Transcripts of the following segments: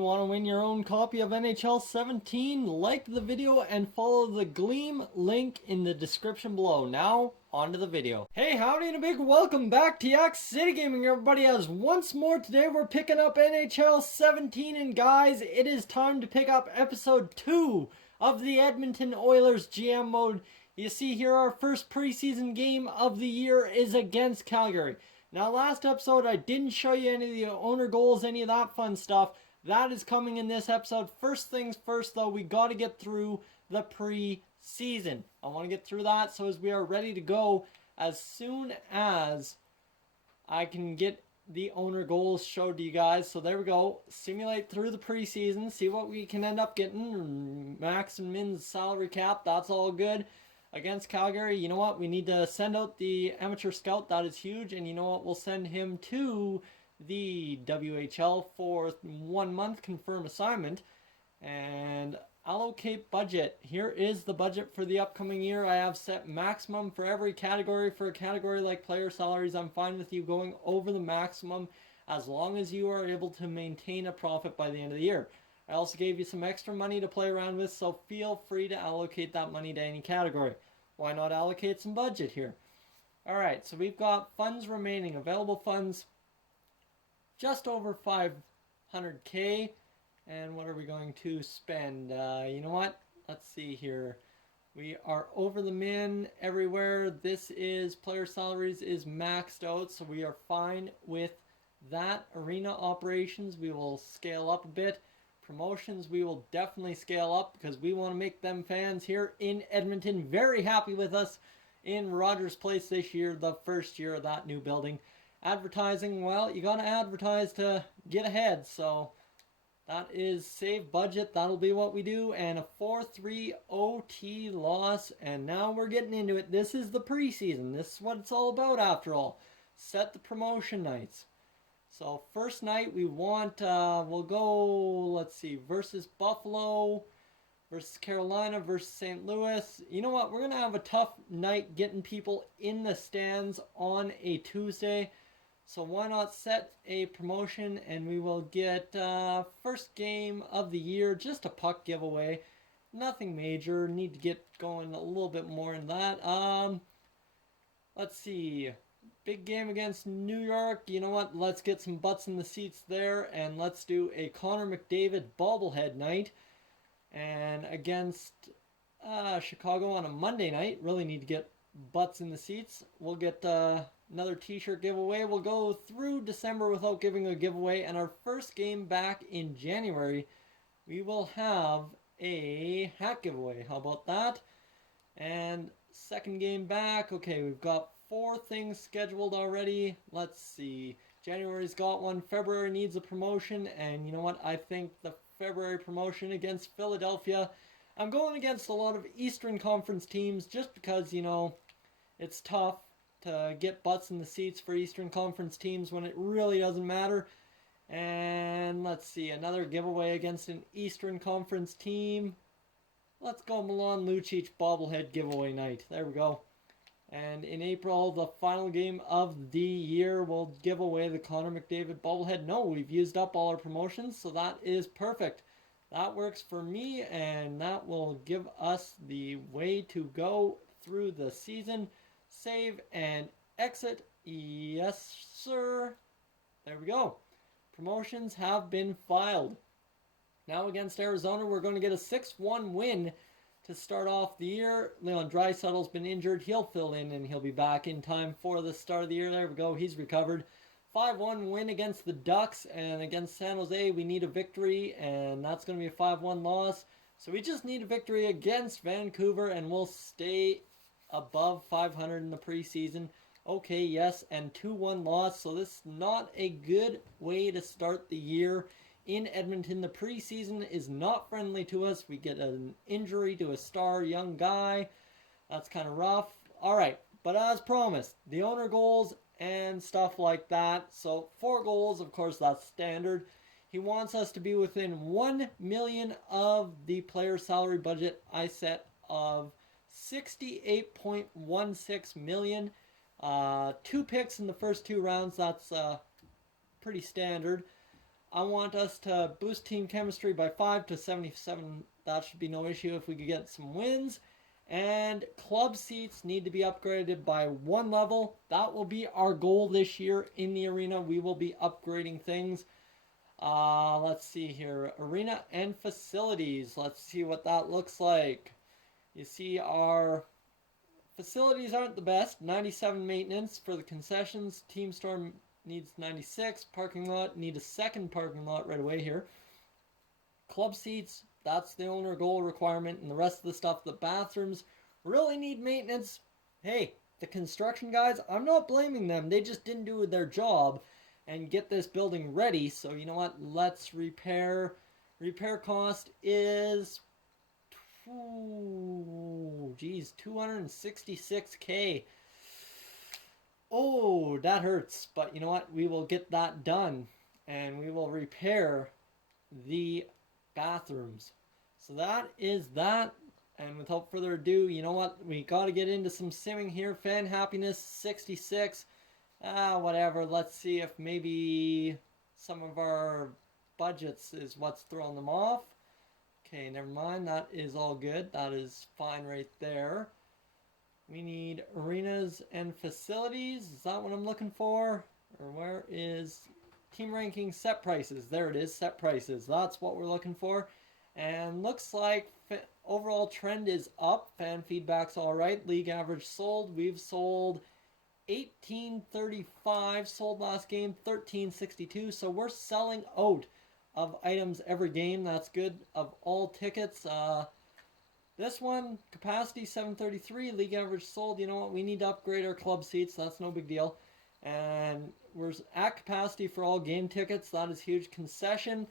you want to win your own copy of NHL 17? Like the video and follow the Gleam link in the description below. Now, on to the video. Hey, howdy and a big welcome back to Yak City Gaming, everybody, as once more today we're picking up NHL 17, and guys, it is time to pick up episode 2 of the Edmonton Oilers GM mode. You see here our first preseason game of the year is against Calgary. Now, last episode, I didn't show you any of the owner goals, any of that fun stuff. That is coming in this episode. First things first, though, we got to get through the preseason. I want to get through that so as we are ready to go as soon as I can get the owner goals showed to you guys. So there we go. Simulate through the preseason, see what we can end up getting. Max and min's salary cap, that's all good. Against Calgary, you know what? We need to send out the amateur scout. That is huge. And you know what? We'll send him to the WHL for 1 month confirm assignment. And allocate budget. Here is the budget for the upcoming year. I have set maximum for every category. For a category like player salaries, I'm fine with you going over the maximum as long as you are able to maintain a profit by the end of the year. I also gave you some extra money to play around with, so feel free to allocate that money to any category. Why not allocate some budget here? Alright, so we've got funds remaining, available funds just over 500k. And what are we going to spend? You know what? Let's see here. We are over the min everywhere. This is player salaries is maxed out, so we are fine with that. Arena operations, we will scale up a bit. Promotions, we will definitely scale up because we want to make them fans here in Edmonton very happy with us in Rogers Place this year, the first year of that new building. Advertising, well, you got to advertise to get ahead, so that is save budget. That'll be what we do. And a 4-3 OT loss, and now we're getting into it. This is the preseason. This is what it's all about after all. Set the promotion nights. So first night we want, we'll go, let's see, versus Buffalo, versus Carolina, versus St. Louis. You know what? We're going to have a tough night getting people in the stands on a Tuesday. So why not set a promotion, and we will get first game of the year, just a puck giveaway. Nothing major. Need to get going a little bit more in that. Let's see. Big game against New York. You know what? Let's get some butts in the seats there, and let's do a Connor McDavid bobblehead night. And against Chicago on a Monday night. Really need to get butts in the seats. We'll get another t-shirt giveaway. We'll go through December without giving a giveaway. And our first game back in January, we will have a hat giveaway. How about that? And second game back. Okay, we've got 4 things scheduled already. Let's see. January's got one. February needs a promotion. And you know what? I think the February promotion against Philadelphia. I'm going against a lot of Eastern Conference teams just because, you know, it's tough to get butts in the seats for Eastern Conference teams when it really doesn't matter. And let's see. Another giveaway against an Eastern Conference team. Let's go Milan Lucic bobblehead giveaway night. There we go. And in April, the final game of the year, we'll give away the Connor McDavid bobblehead. No, we've used up all our promotions, so that is perfect. That works for me, and that will give us the way to go through the season. Save and exit. Yes, sir. There we go. Promotions have been filed. Now against Arizona, we're going to get a 6-1 win to start off the year. Leon Draisaitl's been injured. He'll fill in and he'll be back in time for the start of the year. There we go. He's recovered. 5-1 win against the Ducks, and against San Jose we need a victory, and that's going to be a 5-1 loss. So we just need a victory against Vancouver and we'll stay above 500 in the preseason. Okay, yes, and 2-1 loss. So this is not a good way to start the year in Edmonton. The preseason is not friendly to us. We get an injury to a star young guy. That's kind of rough. All right, but as promised, the owner goals and stuff like that. So 4 goals, of course, that's standard. He wants us to be within 1 million of the player salary budget I set of 68.16 million. 2 picks in the first 2 rounds. That's pretty standard. I want us to boost team chemistry by 5 to 77. That should be no issue if we could get some wins. And club seats need to be upgraded by 1 level. That will be our goal this year in the arena. We will be upgrading things. Let's see here. Arena and facilities. Let's see what that looks like. You see our facilities aren't the best. 97 maintenance for the concessions. Team store needs 96. Parking lot, need a second parking lot right away here. Club seats, that's the owner goal requirement. And the rest of the stuff, the bathrooms, really need maintenance. Hey, the construction guys, I'm not blaming them. They just didn't do their job and get this building ready. So you know what? Let's repair. Repair cost is, geez, 266K. Oh, that hurts. But you know what? We will get that done. And we will repair the bathrooms. So that is that. And without further ado, you know what? We got to get into some simming here. Fan happiness, 66. Whatever. Let's see if maybe some of our budgets is what's throwing them off. Okay, never mind. That is all good. That is fine right there. We need arenas and facilities. Is that what I'm looking for? Or where is team ranking set prices? There it is, set prices. That's what we're looking for. And looks like overall trend is up. Fan feedback's all right. League average sold. We've sold 1835. Sold last game 1362. So we're selling out of items every game. That's good. Of all tickets. This one, capacity 733, league average sold. You know what? We need to upgrade our club seats. That's no big deal. And we're at capacity for all game tickets. That is huge. Concession,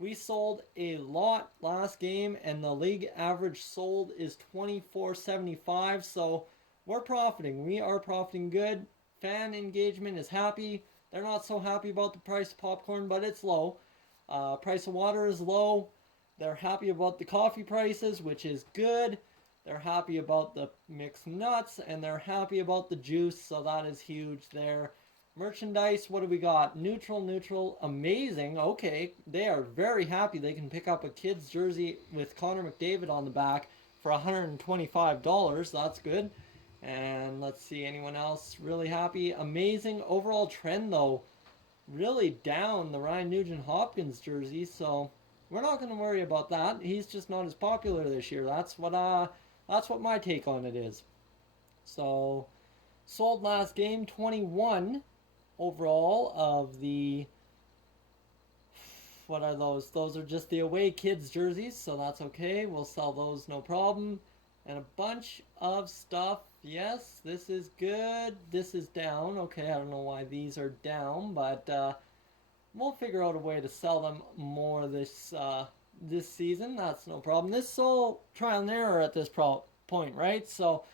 we sold a lot last game, and the league average sold is 2475. So we're profiting. We are profiting good. Fan engagement is happy. They're not so happy about the price of popcorn, but it's low. Price of water is low. They're happy about the coffee prices, which is good. They're happy about the mixed nuts, and they're happy about the juice, so that is huge there. Merchandise, what do we got? Neutral, amazing. Okay, they are very happy. They can pick up a kid's jersey with Connor McDavid on the back for $125. That's good. And let's see, anyone else really happy? Amazing. Overall trend, though, really down the Ryan Nugent-Hopkins jersey, so we're not going to worry about that. He's just not as popular this year. That's what my take on it is. So, sold last game 21 overall of the, what are those? Those are just the away kids jerseys, so that's okay. We'll sell those, no problem. And a bunch of stuff. Yes, this is good. This is down. Okay, I don't know why these are down, but we'll figure out a way to sell them more this season. That's no problem. This is all trial and error at this point, right? So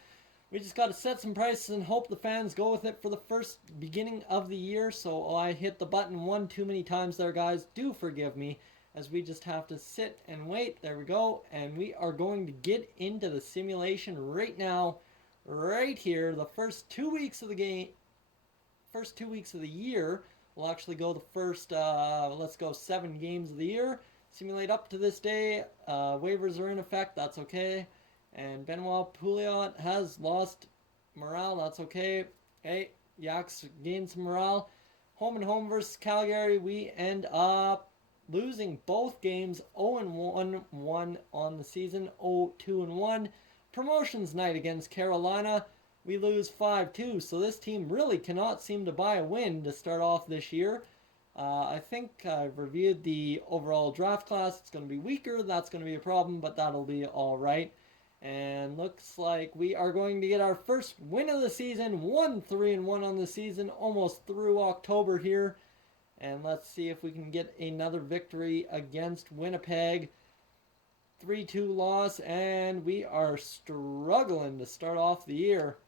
we just got to set some prices and hope the fans go with it for the first beginning of the year. So I hit the button one too many times there, guys. Do forgive me, as we just have to sit and wait. There we go. And we are going to get into the simulation right now, right here. The first 2 weeks of the game, first 2 weeks of the year. We'll actually go the first, let's go 7 games of the year. Simulate up to this day. Waivers are in effect. That's okay. And Benoit Pouliot has lost morale. That's okay. Hey, Yaks gained some morale. Home and home versus Calgary. We end up losing both games. 0-1 on the season. 0-2-1. Promotions night against Carolina. We lose 5-2, so this team really cannot seem to buy a win to start off this year. I think I've reviewed the overall draft class. It's going to be weaker. That's going to be a problem, but that'll be all right. And looks like we are going to get our first win of the season. 3-1 on the season, almost through October here. And let's see if we can get another victory against Winnipeg. 3-2 loss, and we are struggling to start off the year.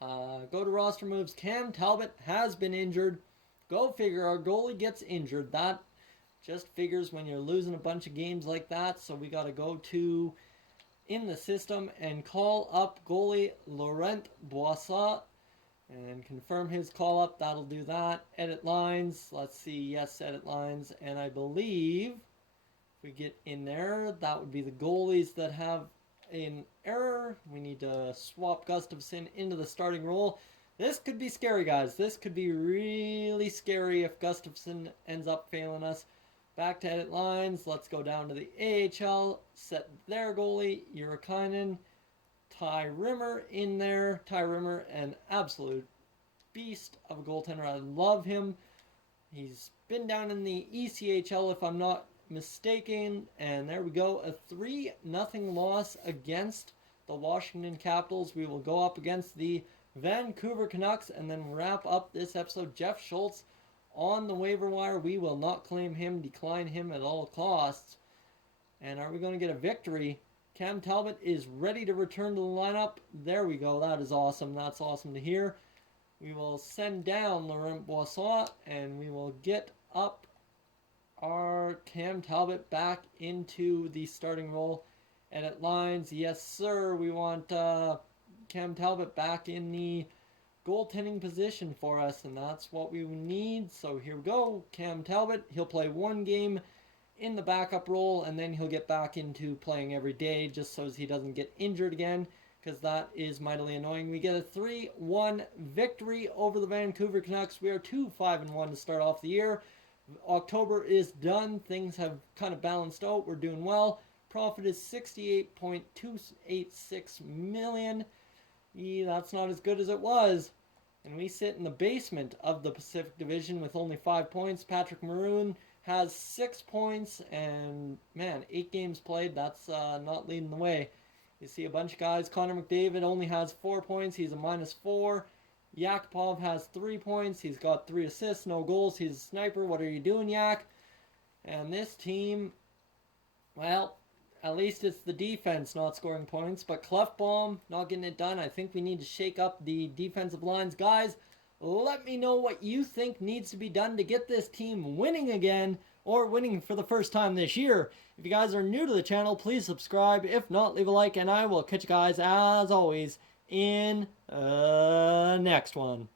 Go to roster moves. Cam Talbot has been injured. Go figure, our goalie gets injured. That just figures when you're losing a bunch of games like that. So we got to go to in the system and call up goalie Laurent Boissat. And confirm his call up. That'll do that. Edit lines. Let's see. Yes, edit lines. And I believe if we get in there, that would be the goalies that have an error. We need to swap Gustafsson into the starting role. This could be scary, guys. This could be really scary if Gustafsson ends up failing us. Back to edit lines. Let's go down to the AHL. Set their goalie, Urakainen. Ty Rimmer in there. Ty Rimmer, an absolute beast of a goaltender. I love him. He's been down in the ECHL if I'm not mistaken. And there we go. A 3-0 loss against the Washington Capitals. We will go up against the Vancouver Canucks and then wrap up this episode. Jeff Schultz on the waiver wire. We will not claim him, decline him at all costs. And are we going to get a victory? Cam Talbot is ready to return to the lineup. There we go. That is awesome. That's awesome to hear. We will send down Laurent Boisson and we will get up our Cam Talbot back into the starting role. Edit lines. Yes, sir. We want Cam Talbot back in the goaltending position for us, and that's what we need. So here we go. Cam Talbot. He'll play one game in the backup role, and then he'll get back into playing every day just so he doesn't get injured again, because that is mightily annoying. We get a 3-1 victory over the Vancouver Canucks. We are 2-5-1 to start off the year. October is done. Things have kind of balanced out. We're doing well. Profit is $68.286 million. Yeah, that's not as good as it was. And we sit in the basement of the Pacific Division with only 5 points. Patrick Maroon has 6 points, and man, 8 games played. That's not leading the way. You see a bunch of guys. Connor McDavid only has 4 points. He's a -4. Yakupov has 3 points. He's got 3 assists, no goals. He's a sniper. What are you doing, Yak? And this team, well, at least it's the defense not scoring points. But Clefbaum not getting it done. I think we need to shake up the defensive lines. Guys, let me know what you think needs to be done to get this team winning again, or winning for the first time this year. If you guys are new to the channel, please subscribe. If not, leave a like, and I will catch you guys, as always, in the next one.